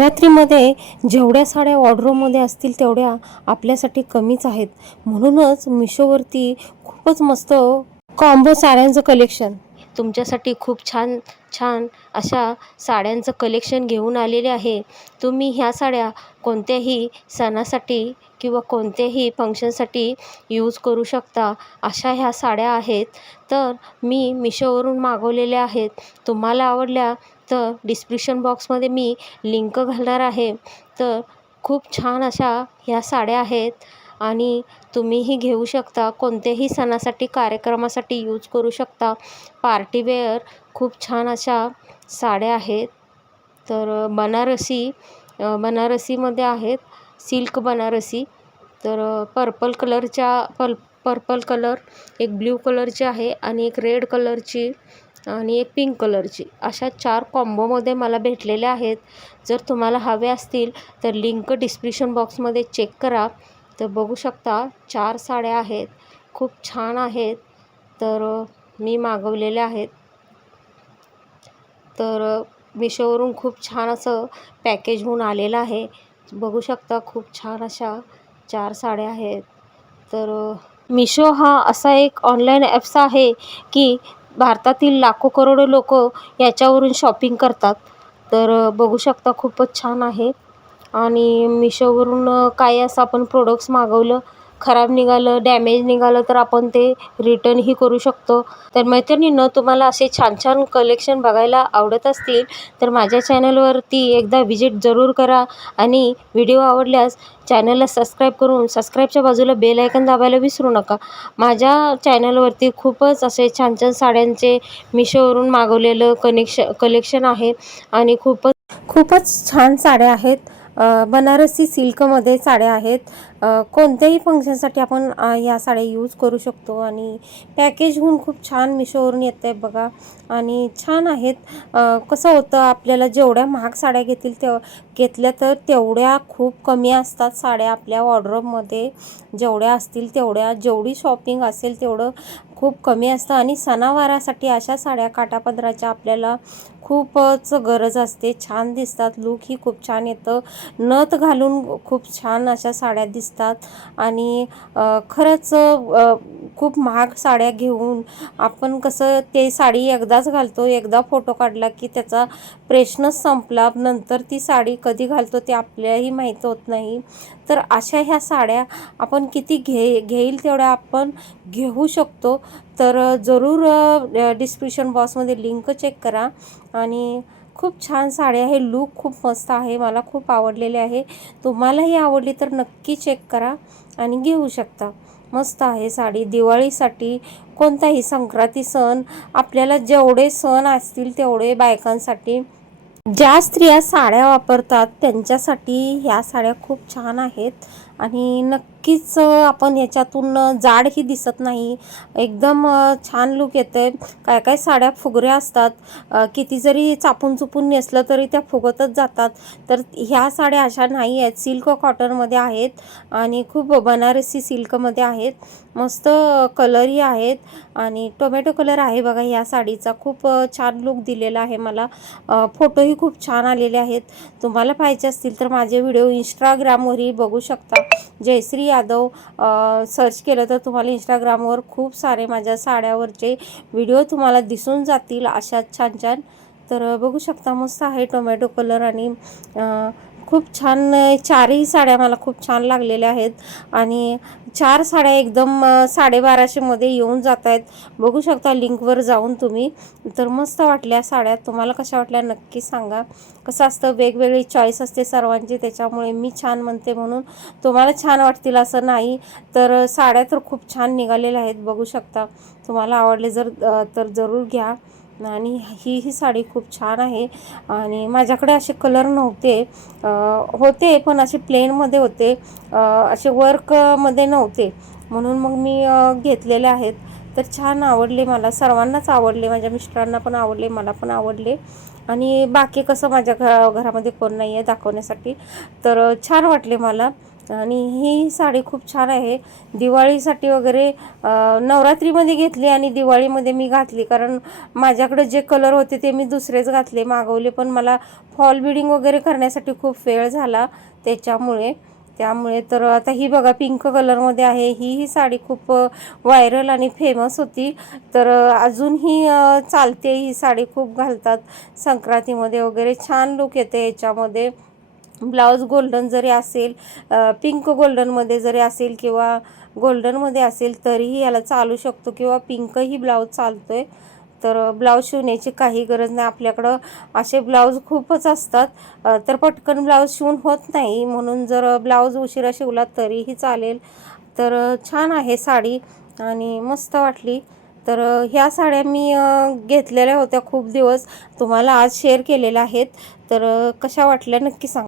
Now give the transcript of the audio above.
नवरात्रीमध्ये जेवढ्या साड्या ऑर्डरमध्ये असतील तेवढ्या आपल्यासाठी कमीच आहेत. म्हणूनच मिशोवरती खूपच मस्त कॉम्बो साड्यांचं कलेक्शन तुमच्यासाठी खूप छान छान अशा साड्यांचं कलेक्शन घेऊन आलेले आहे. तुम्ही ह्या साड्या कोणत्याही सणासाठी किंवा कोणत्याही फंक्शनसाठी यूज करू शकता. अशा ह्या साड्या आहेत. तर मी मिशोवरून मागवलेल्या आहेत. तुम्हाला आवडल्या तर डिस्क्रिप्शन बॉक्समध्ये मी लिंक घालणार आहे. तर खूप छान अशा ह्या साड्या आहेत आणि तुम्हीही घेऊ शकता. कोणत्याही सणासाठी कार्यक्रमासाठी यूज करू शकता. पार्टीवेअर खूप छान अशा साड्या आहेत. तर बनारसी बनारसीमध्ये आहेत. सिल्क बनारसी. तर पर्पल कलरच्या पल पर्पल कलर एक ब्ल्यू कलरची आहे आणि एक रेड कलरची आणि एक पिंक कलरची अशा चार कॉम्बोमध्ये मला भेटलेल्या आहेत. जर तुम्हाला हवे असतील तर लिंक डिस्क्रिप्शन बॉक्समध्ये चेक करा. तर बघू शकता चार साड्या आहेत. खूप छान आहेत. तर मी मागवलेल्या आहेत. तर मिशोवरून खूप छान असं पॅकेज होऊन आलेलं आहे. बघू शकता खूप छान अशा चार साड्या आहेत. तर मिशो हा असा एक ऑनलाईन ॲप्स आहे की भारतातील लाखो करोडो लोक याच्यावरून शॉपिंग करतात. तर बघू शकता खूपच छान आहे. आणि मिशोवरून काही असं आपण प्रोडक्ट्स मागवलं खराब निघालं डॅमेज निघालं तर आपण ते रिटर्नही करू शकतो. तर मैत्रिणींनो तुम्हाला असे छान छान कलेक्शन बघायला आवडत असतील तर माझ्या चॅनलवरती एकदा व्हिजिट जरूर करा. आणि व्हिडिओ आवडल्यास चॅनलला सबस्क्राईब करून सबस्क्राईबच्या बाजूला बेल आयकन दाबायला विसरू नका. माझ्या चॅनलवरती खूपच असे छान छान साड्यांचे मिशोवरून मागवलेलं कनेक्श कलेक्शन आहे. आणि खूपच खूपच छान साड्या आहेत. बनारसी सिल्कमध्ये साड्या आहेत. कोणत्याही फंक्शनसाठी आपण या साड्या यूज करू शकतो आणि पॅकेज होऊन खूप छान मिशोवरून येत आहे बघा. आणि छान आहेत. कसं होतं आपल्याला जेवढ्या महाग साड्या घेतील तेव घेतल्या तर तेवढ्या खूप कमी असतात साड्या आपल्या वॉर्डरोबमध्ये जेवढ्या असतील तेवढ्या. जेवढी शॉपिंग असेल तेवढं खूप कमी असतं. आणि सणावारासाठी अशा साड्या काटापदराच्या आपल्याला खूपच गरज असते. छान दिसतात. लूक ही खूप छान येतं. नथ घालून खूप छान अशा साड्या दिसतात. आणि खरंच खूप महाग साड्या घेऊन आपण कसं ते साडी एकदाच घालतो एकदा फोटो काढला की त्याचा प्रश्नच संपला नंतर ती साडी कधी घालतो ते आपल्यालाही माहीत होत नाही. तर अशा ह्या साड्या आपण किती घे घेईल तेवढ्या आपण घेऊ शकतो. तर जरूर डिस्क्रिप्शन बॉक्समध्ये लिंक चेक करा आणि खूप छान साडी आहे लूक खूप मस्त आहे मला खूप आवडलेले आहे. तुम्हालाही आवडली तर नक्की चेक करा आणि घेऊ शकता. मस्त आहे साडी. दिवाळीसाठी कोणताही संक्रांती सण आपल्याला जेवढे सण असतील तेवढे बायकांसाठी ज्या स्त्रिया साड्या वापरतात त्यांच्यासाठी ह्या साड्या खूप छान आहेत. आणि नक्कीच आपण ह्याच्यातून जाडही दिसत नाही. एकदम छान लूक येतं आहे काय काय साड्या फुगऱ्या असतात. किती जरी चापून चुपून नेसलं तरी त्या फुगतच जातात. तर ह्या साड्या अशा नाही आहेत. सिल्क कॉटनमध्ये आहेत आणि खूप बनारसी सिल्कमध्ये आहेत. मस्त कलरही आहेत आणि टोमॅटो कलर आहे बघा ह्या साडीचा. खूप छान लूक दिलेला आहे मला. फोटोही खूप छान आलेले आहेत. तुम्हाला पाहिजे असतील तर माझे व्हिडिओ इंस्टाग्रामवरही बघू शकता. जयश्री यादव सर्च केलं तर तुम्हाला इंस्टाग्रामवर खूप सारे माझ्या साड्यावरचे व्हिडिओ तुम्हाला दिसून जातील. अशा छान छान तर बघू शकता मस्त आहे टोमॅटो कलर आणि खूप छान चारही साड्या मला खूप छान लागलेल्या आहेत. आणि चार साड्या एकदम साडेबाराशेमध्ये येऊन जात आहेत. बघू शकता लिंकवर जाऊन तुम्ही. तर मस्त वाटल्या साड्या. तुम्हाला कशा वाटल्या नक्की सांगा. कसं असतं? वेगवेगळी चॉईस असते सर्वांची. त्याच्यामुळे मी छान म्हणते म्हणून. तुम्हाला छान वाटतील असं नाही. तर साड्या तर खूप छान निघालेल्या आहेत. बघू शकता. तुम्हाला आवडले जर तर जरूर घ्या. आणि ही ही साडी खूप छान आहे. आणि माझ्याकडे असे कलर नव्हते. होते पण असे प्लेनमध्ये होते. असे वर्कमध्ये नव्हते. म्हणून मग मी घेतलेले आहेत. तर छान आवडले मला. सर्वांनाच आवडले. माझ्या मिस्टरांना पण आवडले. मला पण आवडले. आणि बाकी कसं माझ्या घ घरामध्ये कोण नाही आहे दाखवण्यासाठी. तर छान वाटले मला. आणि ही साडी खूप छान आहे. दिवाळीसाठी वगैरे नवरात्रीमध्ये घेतली आणि दिवाळीमध्ये मी घातली. कारण माझ्याकडे जे कलर होते ते मी दुसरेच घातले मागवले. पण मला फॉल बिडिंग वगैरे करण्यासाठी खूप वेळ झाला त्याच्यामुळे. त्यामुळे तर आता ही बघा पिंक कलरमध्ये आहे. ही ही साडी खूप व्हायरल आणि फेमस होती. तर अजूनही चालते ही साडी खूप घालतात. संक्रांतीमध्ये वगैरे छान लुक येते याच्यामध्ये. ब्लाऊज गोल्डन जरी असेल पिंक गोल्डनमध्ये जरी असेल किंवा गोल्डनमध्ये असेल तरीही याला चालू शकतो किंवा पिंकही ब्लाऊज चालतो आहे तर ब्लाऊज शिवण्याची काही गरज नाही. आपल्याकडं असे ब्लाऊज खूपच असतात. तर पटकन ब्लाऊज शिवून होत नाही. म्हणून जर ब्लाऊज उशिरा शिवला तरीही चालेल. तर छान आहे साडी आणि मस्त वाटली. तर ह्या साड्या मी घेतलेल्या होत्या खूप दिवस. तुम्हाला आज शेअर केलेल्या आहेत. तर कशा वाटल्या नक्की सांगा.